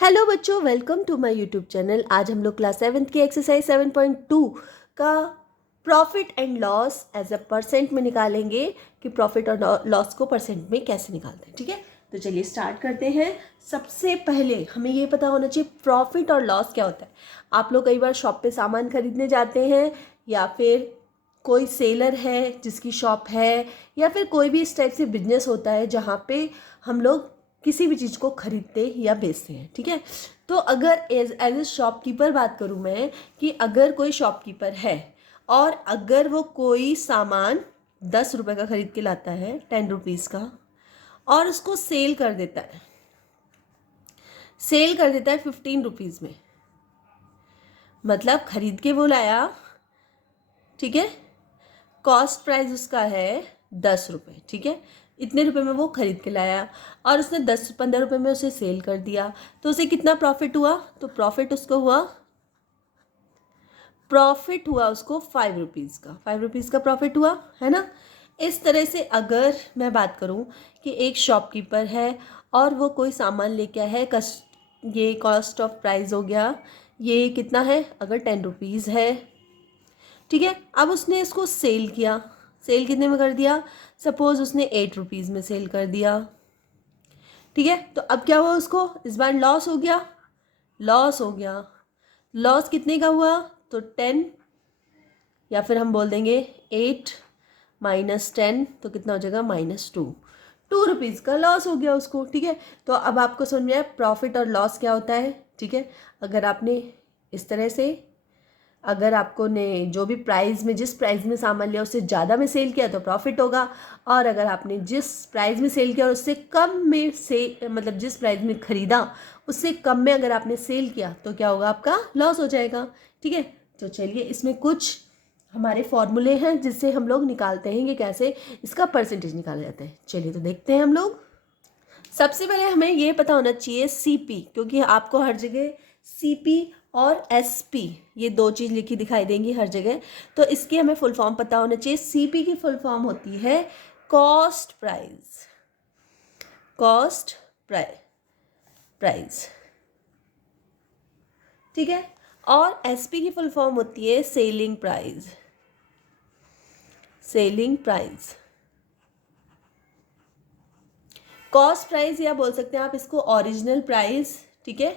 Hello बच्चों, welcome to my YouTube channel. आज हम लोग क्लास 7th की एक्सरसाइज 7.2 का profit and loss as a percent में निकालेंगे कि प्रॉफिट और लॉस को परसेंट में कैसे निकालते हैं। ठीक है, तो चलिए स्टार्ट करते हैं। सबसे पहले हमें ये पता होना चाहिए प्रॉफिट और लॉस क्या होता है। आप लोग कई बार शॉप पे सामान खरीदने जाते हैं या फिर कोई सेलर है जिसकी शॉप है या फिर कोई भी इस टाइप से बिजनेस होता है जहाँ पे हम लोग किसी भी चीज़ को खरीदते या बेचते हैं। ठीक है, तो अगर एज ए शॉपकीपर बात करूँ मैं कि अगर कोई शॉपकीपर है और अगर वो कोई सामान 10 रुपये का खरीद के लाता है, 10 रुपीज़ का, और उसको सेल कर देता है 15 रुपीज़ में, मतलब खरीद के वो लाया, ठीक है, कॉस्ट प्राइस उसका है 10 रुपये। ठीक है, इतने रुपए में वो खरीद के लाया और उसने 10-15 रुपये में उसे सेल कर दिया, तो उसे कितना प्रॉफिट हुआ? तो प्रॉफिट हुआ उसको 5 रुपीज़ का। 5 रुपीज़ का प्रॉफिट हुआ, है ना। इस तरह से अगर मैं बात करूं कि एक शॉपकीपर है और वो कोई सामान लेके आया है, ये कॉस्ट ऑफ प्राइस हो गया, ये कितना है, अगर 10 रुपीज़ है, ठीक है। अब उसने इसको सेल किया, सेल कितने में कर दिया? सपोज उसने 8 रुपीज़ में सेल कर दिया, ठीक है। तो अब क्या हुआ उसको? इस बार लॉस हो गया, लॉस हो गया। लॉस कितने का हुआ? तो 10, या फिर हम बोल देंगे 8 माइनस 10, तो कितना हो जाएगा? -2। 2 रुपीज़ का लॉस हो गया उसको। ठीक है, तो अब आपको समझ में आया प्रॉफिट और लॉस क्या होता है। ठीक है, अगर आपने इस तरह से, अगर आपको ने जो भी प्राइस में, जिस प्राइस में सामान लिया उससे ज़्यादा में सेल किया तो प्रॉफिट होगा, और अगर आपने जिस प्राइस में सेल किया और उससे कम में से, मतलब जिस प्राइस में ख़रीदा उससे कम में अगर आपने सेल किया तो क्या होगा? आपका लॉस हो जाएगा। ठीक है, तो चलिए इसमें कुछ हमारे फॉर्मूले हैं जिससे हम लोग निकालते हैं कि कैसे इसका परसेंटेज निकाला जाता है। चलिए तो देखते हैं हम लोग। सबसे पहले हमें ये पता होना चाहिए सीपी, क्योंकि आपको हर जगह सीपी और एसपी ये दो चीज़ लिखी दिखाई देंगी हर जगह, तो इसकी हमें फुल फॉर्म पता होना चाहिए। सीपी की फुल फॉर्म होती है कॉस्ट प्राइस, कॉस्ट प्राइस, ठीक है। और एसपी की फुल फॉर्म होती है selling price, selling price. Cost price या बोल सकते हैं आप इसको ओरिजिनल प्राइस। ठीक है,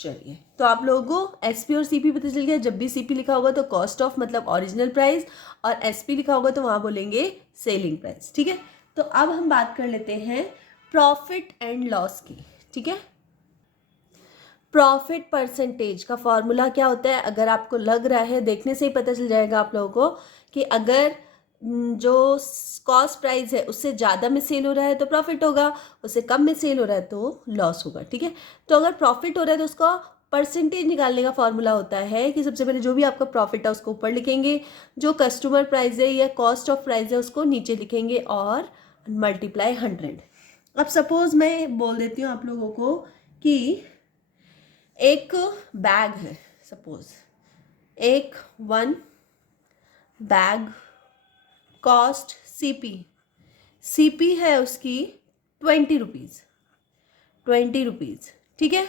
चलिए तो आप लोगों को एसपी और सीपी पता चल गया। जब भी सीपी लिखा होगा तो कॉस्ट ऑफ मतलब ओरिजिनल प्राइस, और एसपी लिखा होगा तो वहाँ बोलेंगे सेलिंग प्राइस। ठीक है, तो अब हम बात कर लेते हैं प्रॉफिट एंड लॉस की। ठीक है, प्रॉफिट परसेंटेज का फॉर्मूला क्या होता है? अगर आपको लग रहा है, देखने से ही पता चल जाएगा आप लोगों को कि अगर जो कॉस्ट प्राइस है उससे ज़्यादा में सेल हो रहा है तो प्रॉफिट होगा, उससे कम में सेल हो रहा है तो लॉस होगा। ठीक है, तो अगर प्रॉफिट हो रहा है तो उसका परसेंटेज निकालने का फॉर्मूला होता है कि सबसे पहले जो भी आपका प्रॉफिट है उसको ऊपर लिखेंगे, जो कस्टमर प्राइस है या कॉस्ट ऑफ प्राइस है उसको नीचे लिखेंगे और मल्टीप्लाई 100। अब सपोज मैं बोल देती हूँ आप लोगों को कि एक बैग है, सपोज एक 1 बैग कॉस्ट सीपी है उसकी 20 रुपीज़, 20 रुपीज़। ठीक है,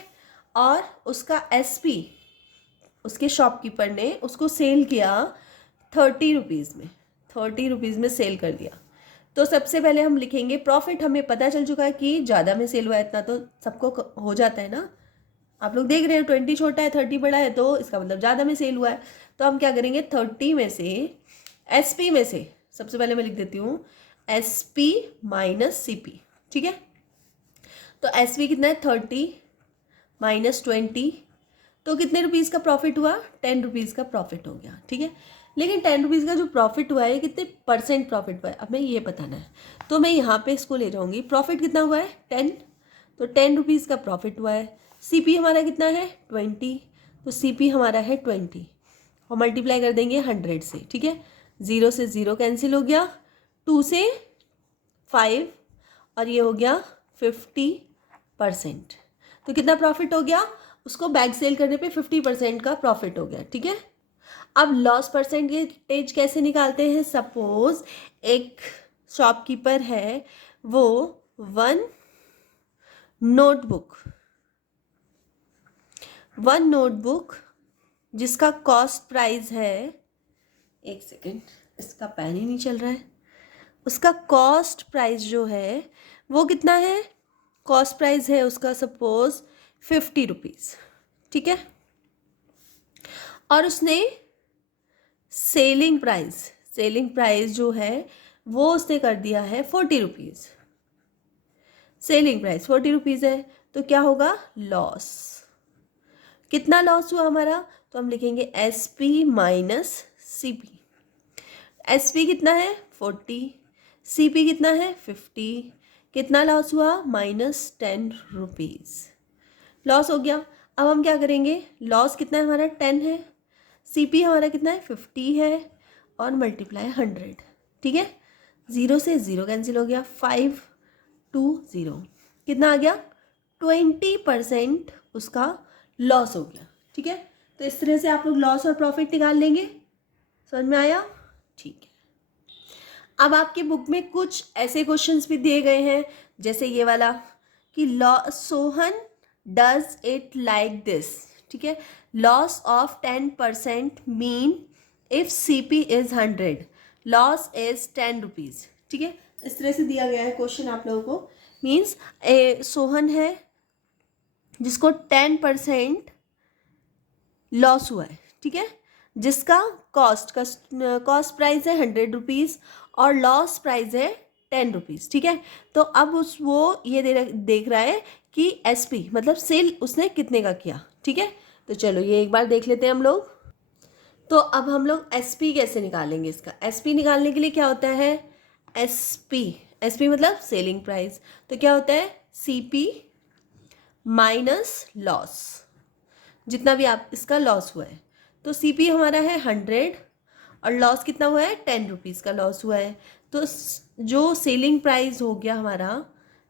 और उसका एसपी, उसके शॉपकीपर ने उसको सेल किया 30 रुपीज़ में, 30 रुपीज़ में सेल कर दिया। तो सबसे पहले हम लिखेंगे प्रॉफिट। हमें पता चल चुका है कि ज़्यादा में सेल हुआ है, इतना तो सबको हो जाता है ना। आप लोग देख रहे हो 20 छोटा है 30 बड़ा है, तो इसका मतलब ज़्यादा में सेल हुआ है। तो हम क्या करेंगे, 30 में से एसपी में से सबसे पहले मैं लिख देती हूँ एसपी माइनस सीपी। ठीक है, तो एसपी कितना है? 30 माइनस 20, तो कितने रुपीज़ का प्रॉफिट हुआ? 10 रुपीज़ का प्रॉफिट हो गया। ठीक है, लेकिन 10 रुपीज़ का जो प्रॉफिट हुआ है कितने परसेंट प्रॉफिट हुआ है अब मैं ये बताना है। तो मैं यहाँ पे इसको ले जाऊँगी, प्रॉफिट कितना हुआ है? 10, तो 10 रुपीज़ का प्रॉफिट हुआ है। सीपी हमारा कितना है? 20, तो सीपी हमारा है 20, और मल्टीप्लाई कर देंगे 100 से। ठीक है, 0 से 0 कैंसिल हो गया, 2 से 5, और ये हो गया 50%। तो कितना प्रॉफिट हो गया? उसको बैग सेल करने पे 50% का प्रॉफिट हो गया। ठीक है, अब लॉस परसेंटेज कैसे निकालते हैं? सपोज एक शॉपकीपर है, वो 1 नोटबुक वन नोटबुक जिसका कॉस्ट प्राइस है, एक सेकेंड, इसका पेन ही नहीं चल रहा है, उसका कॉस्ट प्राइस जो है वो कितना है, कॉस्ट प्राइस है उसका सपोज 50 रुपीज़, ठीक है, और उसने सेलिंग प्राइस जो है वो उसने कर दिया है 40 रुपीज़, सेलिंग प्राइस 40 रुपीज़ है, तो क्या होगा, लॉस। कितना लॉस हुआ हमारा, तो हम लिखेंगे S P minus C P. S P कितना है 40, सी पी कितना है 50, कितना लॉस हुआ, -10 रुपीज़ लॉस हो गया। अब हम क्या करेंगे, लॉस कितना है हमारा 10 है, सी पी हमारा कितना है 50 है, और मल्टीप्लाई 100, ठीक है, 0 से 0 कैंसिल हो गया, 5 2 0, कितना आ गया 20% उसका लॉस हो गया, ठीक है। तो इस तरह से आप लोग लॉस और प्रॉफिट निकाल लेंगे, समझ में आया, ठीक है। अब आपके बुक में कुछ ऐसे क्वेश्चंस भी दिए गए हैं, जैसे ये वाला कि Sohan does it like this, ठीक है, loss of 10% mean if CP is 100, loss is 10 rupees, ठीक है, इस तरह से दिया गया है क्वेश्चन आप लोगों को। मीन्स सोहन है जिसको 10% लॉस हुआ है, ठीक है, जिसका कॉस्ट प्राइस है 100 रुपीज़ और लॉस प्राइस है 10 रुपीज़, ठीक है। तो अब वो ये देख रहा है कि SP मतलब सेल उसने कितने का किया, ठीक है। तो चलो ये एक बार देख लेते हैं हम लोग। तो अब हम लोग SP कैसे निकालेंगे, इसका SP निकालने के लिए क्या होता है, SP मतलब सेलिंग प्राइस, तो क्या होता है CP माइनस लॉस, जितना भी आप इसका लॉस हुआ है, तो CP हमारा है 100 और लॉस कितना हुआ है 10 रुपीज़ का लॉस हुआ है, तो जो सेलिंग प्राइस हो गया हमारा,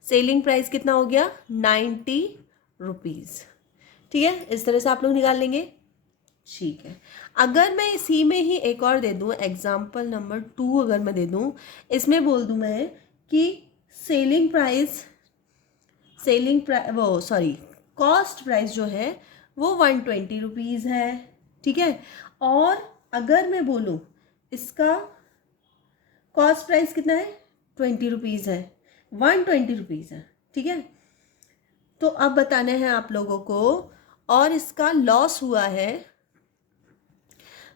सेलिंग प्राइस कितना हो गया 90 रुपीज़, ठीक है, इस तरह से आप लोग निकाल लेंगे, ठीक है। अगर मैं इसी में ही एक और दे दूँ, एग्जाम्पल नंबर 2 अगर मैं दे दूँ, इसमें बोल दूँ मैं कि कॉस्ट प्राइस जो है वो 120 रुपीज़ है, ठीक है, और अगर मैं बोलूँ इसका कॉस्ट प्राइस कितना है 20 रुपीज़ है, 120 रुपीज़ है, ठीक है। तो अब बताना है आप लोगों को, और इसका लॉस हुआ है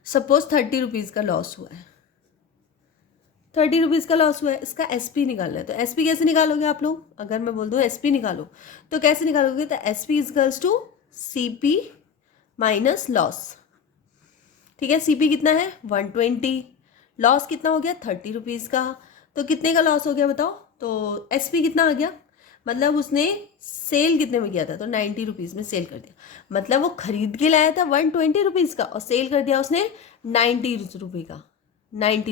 सपोज 30 रुपीज़ का लॉस हुआ है, 30 रुपीज़ का लॉस हुआ है, इसका SP निकालना है। तो SP कैसे निकालोगे आप लोग, अगर मैं बोल दूँ SP निकालो तो कैसे निकालोगे, तो SP equals to CP minus loss, ठीक है, CP कितना है 120, लॉस कितना हो गया 30 रुपीज़ का, तो कितने का लॉस हो गया बताओ, तो SP कितना आ गया, मतलब उसने सेल कितने में किया था, तो 90 रुपीज़ में सेल कर दिया, मतलब वो खरीद के लाया था 120 रुपीज़ का और सेल कर दिया उसने 90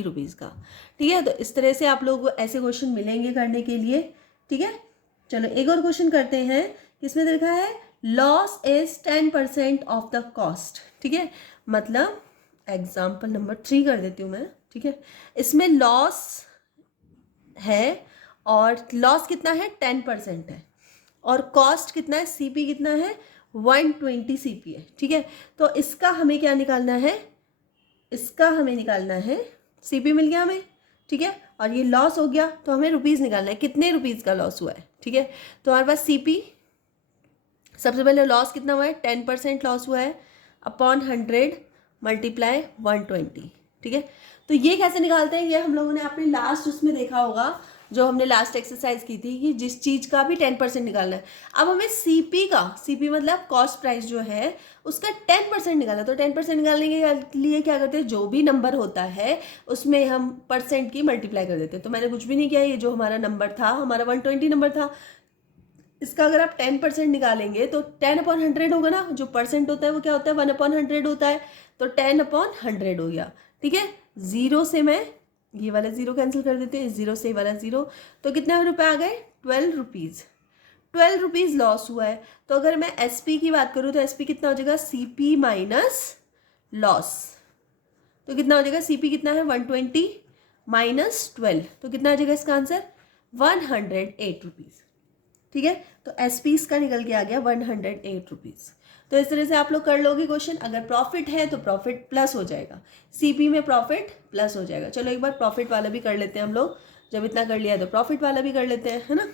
रुपीज़ का, ठीक है। तो इस तरह से आप लोग ऐसे क्वेश्चन मिलेंगे करने के लिए, ठीक है। चलो एक और क्वेश्चन करते हैं, किसमें लिखा है loss is 10% of the cost, ठीक है, मतलब एग्जाम्पल नंबर 3 कर देती हूँ मैं, ठीक है। इसमें लॉस है और लॉस कितना है 10% है, और कॉस्ट कितना है CP कितना है 120 CP है, ठीक है। तो इसका हमें क्या निकालना है, इसका हमें निकालना है, CP मिल गया हमें, ठीक है, और ये लॉस हो गया, तो हमें रुपीज़ निकालना है, कितने रुपीज़ का लॉस हुआ है, ठीक है। तो हमारे पास CP, सबसे पहले लॉस कितना हुआ है 10% लॉस हुआ है अपॉन 100 मल्टीप्लाई 120, ठीक है। तो ये कैसे निकालते हैं, ये हम लोगों ने अपने लास्ट उसमें देखा होगा, जो हमने लास्ट एक्सरसाइज की थी, कि जिस चीज़ का भी 10% निकालना है। अब हमें CP मतलब कॉस्ट प्राइस जो है उसका 10% निकालना है, तो 10% निकालने के लिए क्या करते हैं, जो भी नंबर होता है उसमें हम परसेंट की मल्टीप्लाई कर देते हैं। तो मैंने कुछ भी नहीं किया, ये जो हमारा नंबर था हमारा 120 नंबर था, इसका अगर आप 10% निकालेंगे तो 10/100 होगा ना, जो परसेंट होता है वो क्या होता है 1/100 होता है, तो 10/100 हो गया, ठीक है। जीरो से मैं ये वाला जीरो कैंसिल कर देते हैं, जीरो से वाला जीरो, तो कितने रुपए आ गए 12 रुपीज़, 12 रुपीज़ लॉस हुआ है। तो अगर मैं SP की बात करूँ तो SP कितना हो जाएगा CP माइनस लॉस, तो कितना हो जाएगा CP कितना है 120 माइनस 12, तो कितना आ जाएगा इसका आंसर 108 रुपीज़, ठीक है। तो एस पी इसका निकल के आ गया 108 रुपीज़। तो इस तरह से आप लोग कर लोगे क्वेश्चन। अगर प्रॉफिट है तो प्रॉफिट प्लस हो जाएगा, सीपी में प्रॉफिट प्लस हो जाएगा। चलो एक बार प्रॉफिट वाला भी कर लेते हैं हम लोग, जब इतना कर लिया है तो प्रॉफिट वाला भी कर लेते हैं, है ना।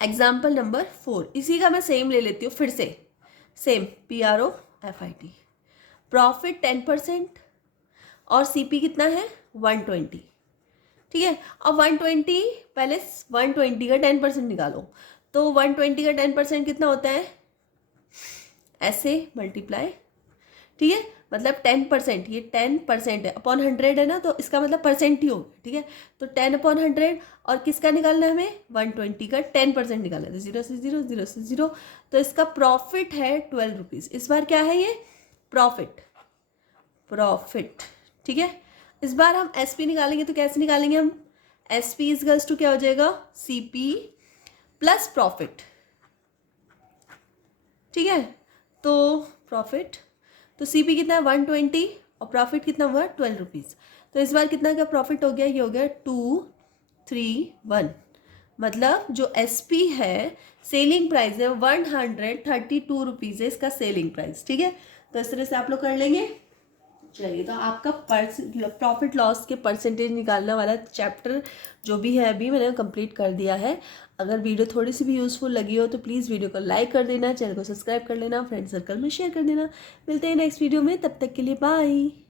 एग्जाम्पल नंबर 4, इसी का मैं सेम ले लेती हूँ फिर से, सेम PROFIT। प्रॉफिट 10% और सीपी कितना है 120, ठीक है। अब 120 पहले 120 का 10% निकालो, तो 120 का 10% कितना होता है, ऐसे मल्टीप्लाई, ठीक है। मतलब 10%, ये 10% है, अपॉन 100 है ना, तो इसका मतलब परसेंट ही होगा, ठीक है। तो 10/100 और किसका निकालना है हमें, 120 का 10% निकालना है, तो 0 से 0 0 से 0। तो इसका प्रॉफिट है 12 रुपीज़। इस बार क्या है ये प्रॉफिट, ठीक है। इस बार हम एसपी निकालेंगे, तो कैसे निकालेंगे हम, एसपी इजगल्स टू क्या हो जाएगा, सीपी प्लस प्रॉफिट, ठीक है। तो प्रॉफिट, तो सीपी कितना है 120 और प्रॉफिट कितना हुआ 12 रुपीज़। तो इस बार कितना का प्रॉफिट हो गया, ये हो गया 231। मतलब जो एसपी है सेलिंग प्राइस है 132 रुपीज़ है इसका सेलिंग प्राइस, ठीक है। तो इस तरह से आप लोग कर लेंगे। चलिए, तो आपका प्रॉफिट लॉस के परसेंटेज निकालने वाला चैप्टर जो भी है अभी मैंने कंप्लीट कर दिया है। अगर वीडियो थोड़ी सी भी यूज़फुल लगी हो तो प्लीज़ वीडियो को लाइक कर देना, चैनल को सब्सक्राइब कर लेना, फ्रेंड सर्कल में शेयर कर देना। मिलते हैं नेक्स्ट वीडियो में, तब तक के लिए बाय।